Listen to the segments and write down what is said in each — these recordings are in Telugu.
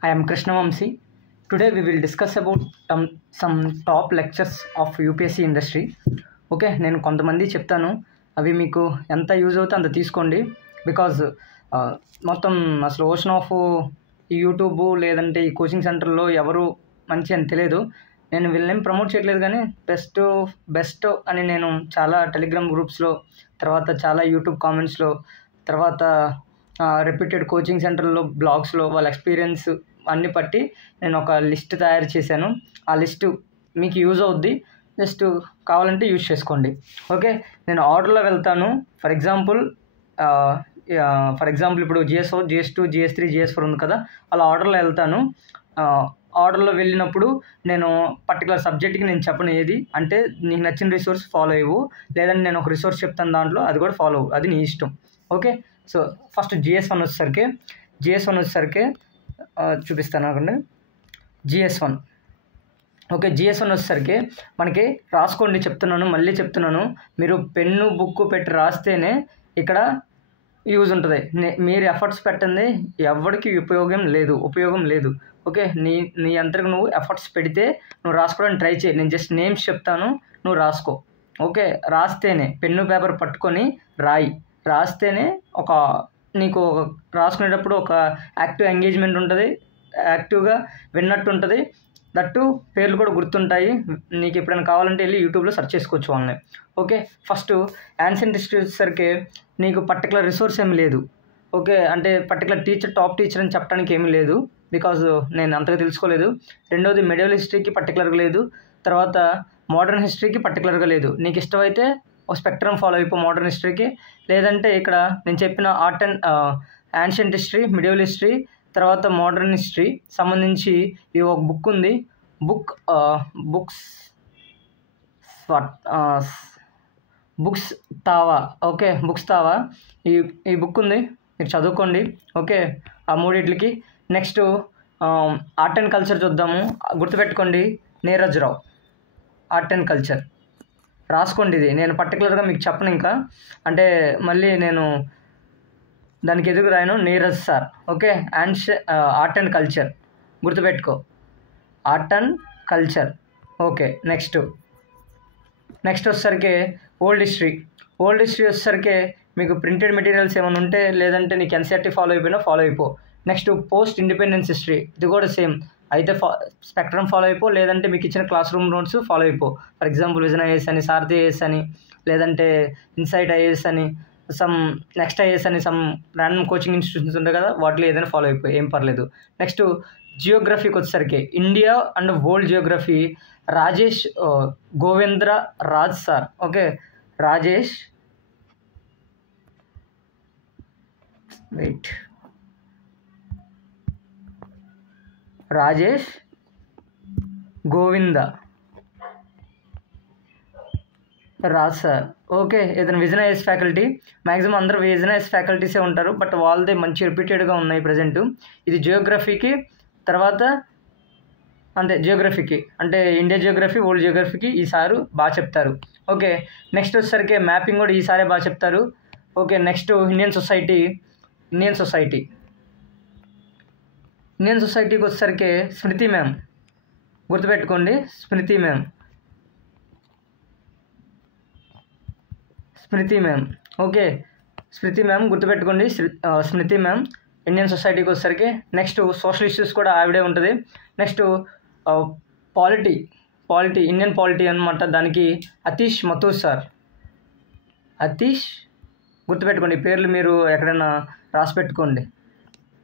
I am Krishna Vamsi. Today we will discuss about some top lectures of UPSC industry. Okay, నేను కొంతమంది చెప్తాను, అవి మీకు ఎంత యూజ్ అవుతే అంత తీసుకోండి. బికాజ్ మొత్తం అసలు ఓషన్ ఆఫ్ ఈ యూట్యూబ్ లేదంటే ఈ కోచింగ్ సెంటర్లో ఎవరు మంచి అని తెలియదు. నేను వీళ్ళని ప్రమోట్ చేయట్లేదు, కానీ బెస్ట్ అని నేను చాలా టెలిగ్రామ్ గ్రూప్స్లో, తర్వాత చాలా యూట్యూబ్ కామెంట్స్లో, తర్వాత రెప్యూటెడ్ కోచింగ్ సెంటర్లో బ్లాగ్స్లో వాళ్ళ ఎక్స్పీరియన్స్ అన్ని బట్టి నేను ఒక లిస్ట్ తయారు చేశాను. ఆ లిస్టు మీకు యూజ్ అవుద్ది, జస్ట్ కావాలంటే యూజ్ చేసుకోండి. ఓకే, నేను ఆర్డర్లో వెళ్తాను. ఫర్ ఎగ్జాంపుల్ ఇప్పుడు GS1, GS2, GS3, GS4 ఉంది కదా, అలా ఆర్డర్లో వెళ్తాను. ఆర్డర్లో వెళ్ళినప్పుడు నేను పర్టికులర్ సబ్జెక్ట్కి నేను చెప్పను ఏది అంటే, నీకు నచ్చిన రిసోర్స్ ఫాలో అయ్యవు, లేదంటే నేను ఒక రిసోర్స్ చెప్తాను దాంట్లో అది కూడా ఫాలో అవ్వు, అది నీ ఇష్టం. ఓకే, సో ఫస్ట్ GS1 వచ్చేసరికి చూపిస్తాను అనుకోండి. GS1 ఓకే, GS1 వచ్చేసరికి మనకి రాసుకోండి, మళ్ళీ చెప్తున్నాను, మీరు పెన్ను బుక్ పెట్టి రాస్తేనే ఇక్కడ యూజ్ ఉంటుంది. మీరు ఎఫర్ట్స్ పెట్టండి, ఎవరికి ఉపయోగం లేదు. ఓకే, నీ అంతకు నువ్వు ఎఫర్ట్స్ పెడితే నువ్వు రాసుకోవడానికి ట్రై చేయి. నేను జస్ట్ నేమ్స్ చెప్తాను, నువ్వు రాసుకో. ఓకే, రాస్తేనే పెన్ను పేపర్ పట్టుకొని రాస్తేనే నీకు రాసుకునేటప్పుడు ఒక యాక్టివ్ ఎంగేజ్మెంట్ ఉంటుంది, యాక్టివ్గా విన్నట్టు ఉంటుంది. దట్టు పేర్లు కూడా గుర్తుంటాయి. నీకు ఎప్పుడైనా కావాలంటే వెళ్ళి యూట్యూబ్లో సెర్చ్ చేసుకోవచ్చు వాళ్ళని. ఓకే, ఫస్ట్ యాన్షియంట్ హిస్టరీ వచ్చేసరికి నీకు పర్టికులర్ రిసోర్స్ ఏమి లేదు. ఓకే, అంటే పర్టికులర్ టాప్ టీచర్ అని చెప్పడానికి ఏమీ లేదు, బికాజ్ నేను అంతగా తెలుసుకోలేదు. రెండవది మెడివల్ హిస్టరీకి పర్టికులర్గా లేదు, తర్వాత మోడర్న్ హిస్టరీకి పర్టికులర్గా లేదు. నీకు ఇష్టమైతే ఒక స్పెక్ట్రమ్ ఫాలో అయిపో మోడర్న్ హిస్టరీకి, లేదంటే ఇక్కడ నేను చెప్పిన art and ancient history, medieval history, తర్వాత మోడర్న్ హిస్టరీ సంబంధించి ఈ ఒక బుక్ ఉంది. Books tawa. Okay, books tawa ఈ బుక్ ఉంది, మీరు చదువుకోండి. ఓకే, ఆ మూడిట్లకి. నెక్స్ట్ ఆర్ట్ అండ్ కల్చర్ చూద్దాము. గుర్తుపెట్టుకోండి, నీరజ్ రావు, ఆర్ట్ అండ్ కల్చర్ రాసుకోండి. ఇది నేను పర్టికులర్గా మీకు చెప్పను, ఇంకా అంటే మళ్ళీ నేను దానికి ఎదుగు రాయను. Neeraj sir. Okay, art and culture గుర్తుపెట్టుకో, art and culture. Okay, next వచ్చేసరికి ఓల్డ్ హిస్టరీ వచ్చేసరికి మీకు ప్రింటెడ్ మెటీరియల్స్ ఏమైనా ఉంటే, లేదంటే నీకు NCERT ఫాలో అయిపో. నెక్స్ట్ పోస్ట్ ఇండిపెండెన్స్ హిస్టరీ, ఇది కూడా సేమ్. అయితే స్పెక్ట్రమ్ ఫాలో అయిపో, లేదంటే మీకు ఇచ్చిన క్లాస్ రూమ్ నోట్స్ ఫాలో అయిపో. ఫర్ ఎగ్జాంపుల్ విజన్ IAS అని, సారథి IAS అని, లేదంటే ఇన్సైట్ IAS అని, నెక్స్ట్ IAS అని, ర్యాండమ్ కోచింగ్ ఇన్స్టిట్యూషన్స్ ఉంటాయి కదా, వాటిలో ఏదైనా ఫాలో అయిపోయి ఏం పర్లేదు. నెక్స్ట్ జియోగ్రఫీకి వచ్చేసరికి India and world geography Rajesh Govindra Raj sir. Okay, Rajesh Govinda Raj sir. Okay, ఇతను విజన్ IAS ఫ్యాకల్టీ. మ్యాక్సిమం అందరూ విజన్ IAS ఫ్యాకల్టీసే ఉంటారు, బట్ వాళ్ళదే మంచి రిపీటెడ్గా ఉన్నాయి ప్రజెంట్. ఇది జియోగ్రఫీకి, తర్వాత అంటే జియోగ్రఫీకి అంటే ఇండియా జియోగ్రఫీ, వరల్డ్ జియోగ్రఫీకి ఈసారి బాగా చెప్తారు. ఓకే, నెక్స్ట్ వచ్చేసరికి మ్యాపింగ్ కూడా ఈసారే బాగా చెప్తారు. ఓకే, నెక్స్ట్ ఇండియన్ సొసైటీకి వచ్చేసరికి స్మృతి మ్యామ్. గుర్తుపెట్టుకోండి, స్మృతి మ్యామ్. ఓకే, స్మృతి మ్యామ్ గుర్తుపెట్టుకోండి, స్మృతి మ్యామ్ ఇండియన్ సొసైటీకి వచ్చేసరికి. నెక్స్ట్ సోషల్ ఇష్యూస్ కూడా ఆవిడే ఉంటుంది. నెక్స్ట్ పాలిటీ, ఇండియన్ పాలిటీ అనమాట, దానికి అతీష్ మథూర్ సార్. గుర్తుపెట్టుకోండి, పేర్లు మీరు ఎక్కడైనా రాసి పెట్టుకోండి.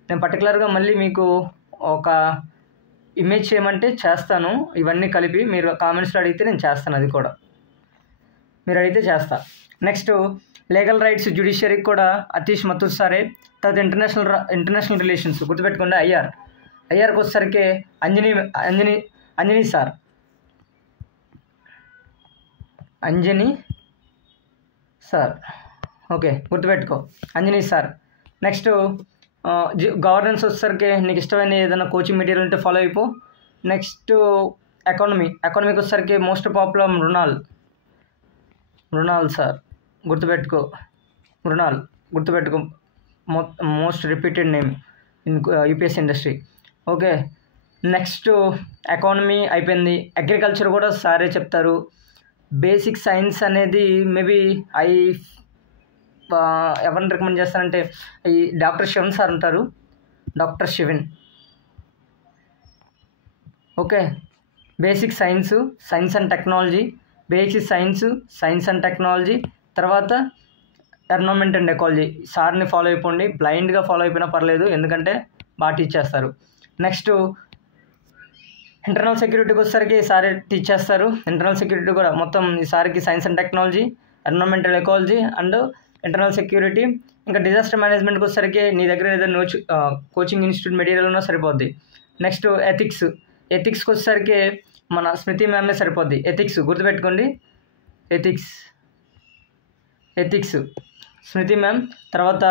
నేను పర్టికులర్గా మళ్ళీ మీకు ఒక ఇమేజ్ చేయమంటే చేస్తాను, ఇవన్నీ కలిపి. మీరు కామెంట్స్లో అడిగితే నేను చేస్తాను, అది కూడా మీరు అడిగితే చేస్తా. నెక్స్ట్ లీగల్ రైట్స్ జ్యుడిషియరీకి కూడా అతీష్ మథూర్ సారే. తర్వాత ఇంటర్నేషనల్ రిలేషన్స్ గుర్తుపెట్టుకోండి, ఐఆర్కి వచ్చేసరికి అంజనీ సార్. ఓకే, గుర్తుపెట్టుకో, అంజనీ సార్. నెక్స్ట్ గవర్నెన్స్ వచ్చేసరికి నీకు ఇష్టమైన ఏదైనా కోచింగ్ మెటీరియల్ ఉంటే ఫాలో అయిపో. నెక్స్ట్ ఎకానమీకి వచ్చేసరికి మోస్ట్ పాపులర్ మృణాల్ సార్. గుర్తుపెట్టుకో, most repeated name in UPSC industry. Okay. Next economy అయిపోయింది. అగ్రికల్చర్ కూడా సారే చెప్తారు. బేసిక్ సైన్స్ అనేది మేబీ ఎవరిని రికమెండ్ చేస్తానంటే ఈ డాక్టర్ శివన్ సార్ ఉంటారు. Doctor Sivan. Okay. Basic science and technology, basic science and technology, తర్వాత ఎన్విరాన్మెంట్ అండ్ ఎకాలజీ. సార్ని ఫాలో అయిపోండి, బ్లైండ్గా ఫాలో అయిపోయినా పర్లేదు, ఎందుకంటే బాగా టీచ్ చేస్తారు. నెక్స్ట్ ఇంటర్నల్ సెక్యూరిటీకి వచ్చేసరికి సారే టీచ్ చేస్తారు. ఇంటర్నల్ సెక్యూరిటీ కూడా మొత్తం ఈ సార్కి science and technology, environmental ecology and internal security. ఇంకా డిజాస్టర్ మేనేజ్మెంట్కి వచ్చేసరికి నీ దగ్గర ఏదైనా కోచింగ్ ఇన్స్టిట్యూట్ మెటీరియల్ ఉన్నా సరిపోద్ది. నెక్స్ట్ ఎథిక్స్కి వచ్చేసరికి మన స్మృతి మ్యామే సరిపోద్ది. ఎథిక్స్ గుర్తుపెట్టుకోండి, ఎథిక్స్ స్మృతి మ్యామ్. తర్వాత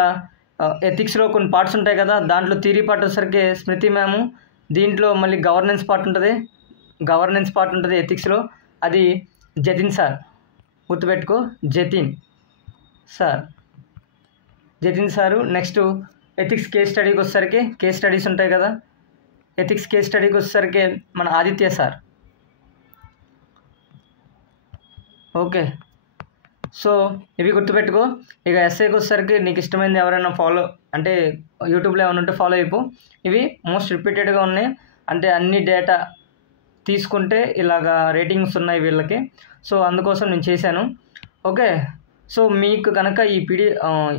ఎథిక్స్లో కొన్ని పార్ట్స్ ఉంటాయి కదా, దాంట్లో థియరీ పార్ట్ వచ్చేసరికి స్మృతి మ్యాము. దీంట్లో మళ్ళీ గవర్నెన్స్ పార్ట్ ఉంటుంది ఎథిక్స్లో, అది జతిన్ సార్. గుర్తుపెట్టుకో, Jatin sir. Next ethics case studies ఉంటాయి కదా, ఎథిక్స్ కేస్ స్టడీకి వచ్చేసరికి మన ఆదిత్య సార్. ఓకే. సో ఇవి గుర్తుపెట్టుకో. ఇక ఎస్ఐకి వచ్చేసరికి నీకు ఇష్టమైనది ఎవరైనా ఫాలో అంటే యూట్యూబ్లో ఏమైనా ఉంటే ఫాలో అయిపో. ఇవి మోస్ట్ రిపీటెడ్గా ఉన్నాయి, అంటే అన్ని డేటా తీసుకుంటే ఇలాగా రేటింగ్స్ ఉన్నాయి వీళ్ళకి. సో అందుకోసం నేను చేశాను. ఓకే. సో మీకు కనుక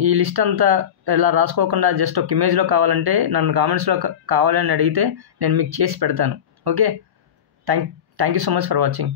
ఈ లిస్ట్ అంతా ఇలా రాసుకోకుండా జస్ట్ ఒక ఇమేజ్లో కావాలంటే నన్ను కామెంట్స్లో కావాలని అడిగితే నేను మీకు చేసి పెడతాను. Okay. Thank you so much for watching.